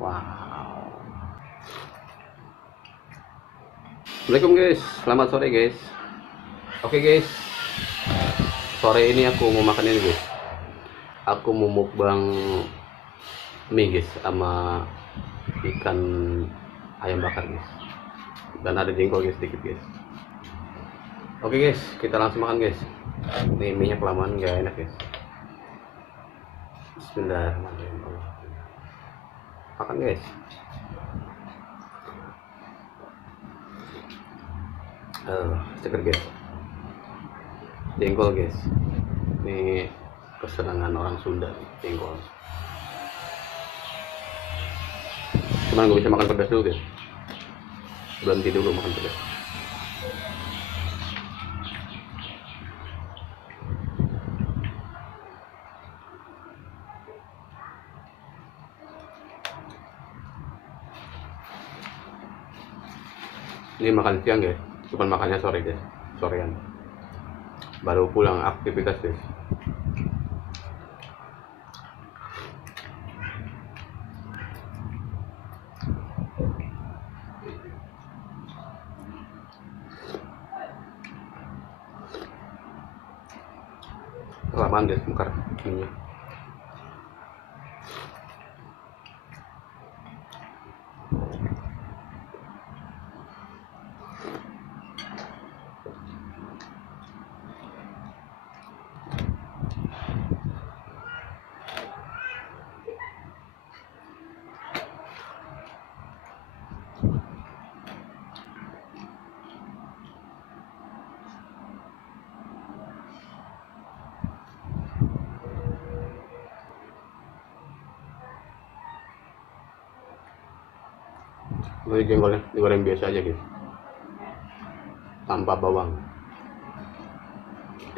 Wow. Assalamualaikum guys, selamat sore guys. Oke guys, sore ini aku mau makan ini guys. Aku mau mukbang mie guys sama ikan ayam bakar guys. Dan ada jengkol guys sedikit guys. Oke guys, kita langsung makan guys. Ini mie nya kelamaan nggak enak guys. Bismillahirrahmanirrahim. Makan guys. Seger guys. Jengkol guys. Ini kesenangan orang Sunda nih, jengkol. Cuman gue bisa makan pedas dulu guys. Berhenti dulu makan pedas. Ini makan siang guys, cuman makannya sore guys, sorean. Baru pulang aktivitas guys. Kelamaan guys, mekar ini. Ini jengkolnya digoreng biasa aja guys, tanpa bawang,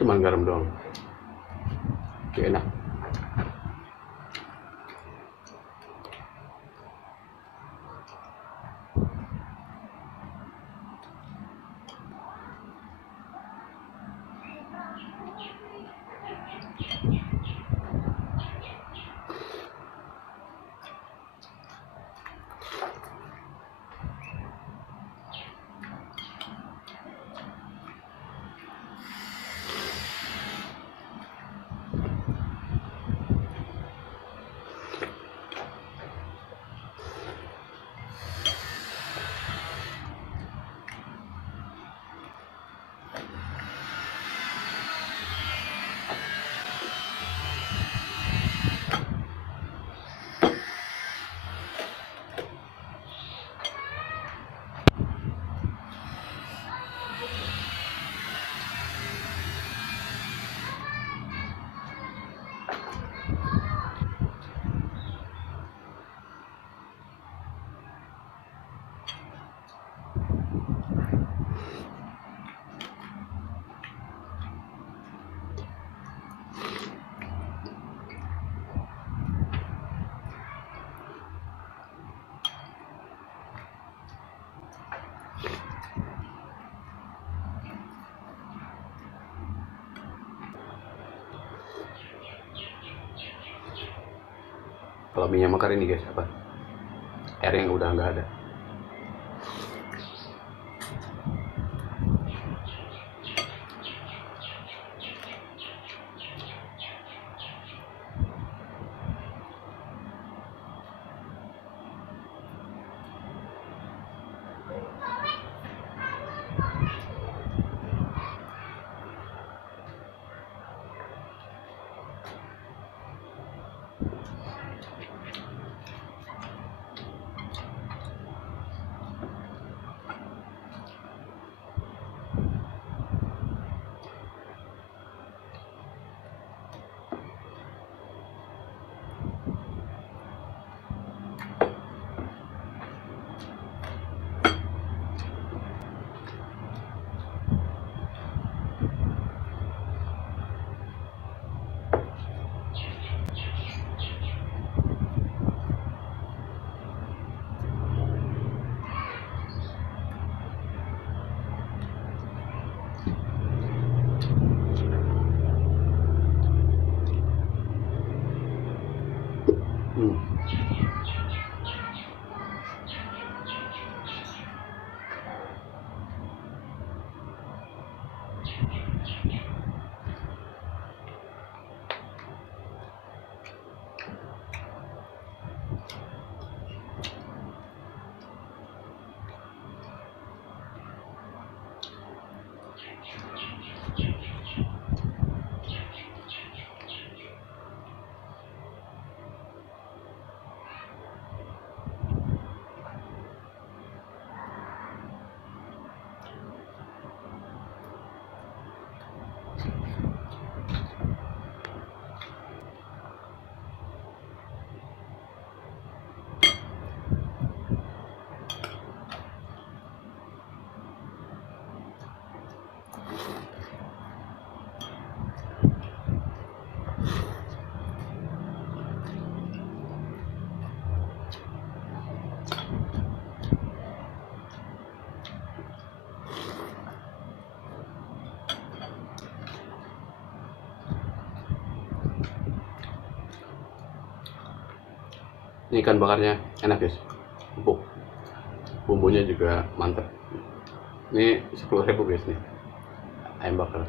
cuman garam doang. Oke, enak. Kalau minyak mekar ini guys, apa? Air yang udah nggak ada. Ini ikan bakarnya enak guys, empuk, bumbunya juga mantap. Ini 10.000 guys nih ayam bakar.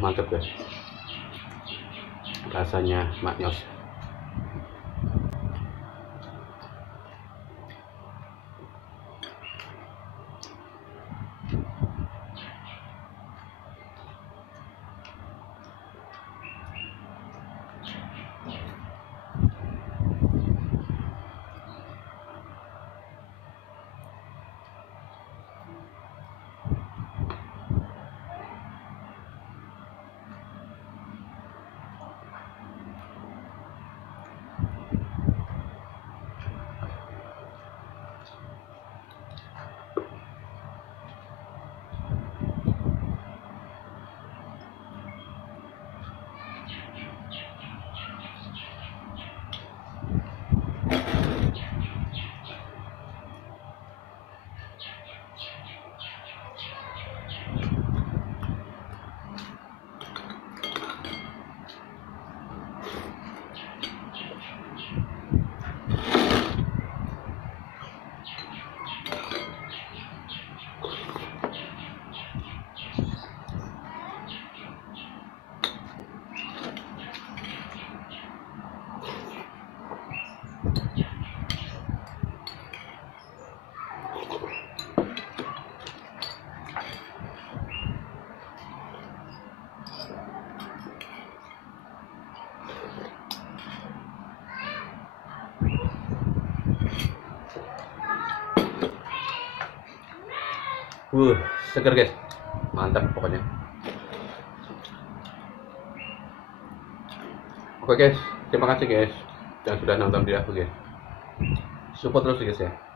Mantap guys, rasanya maknyos. Seger guys, mantap pokoknya. Oke guys, terima kasih guys yang sudah nonton video aku guys. Support terus guys ya.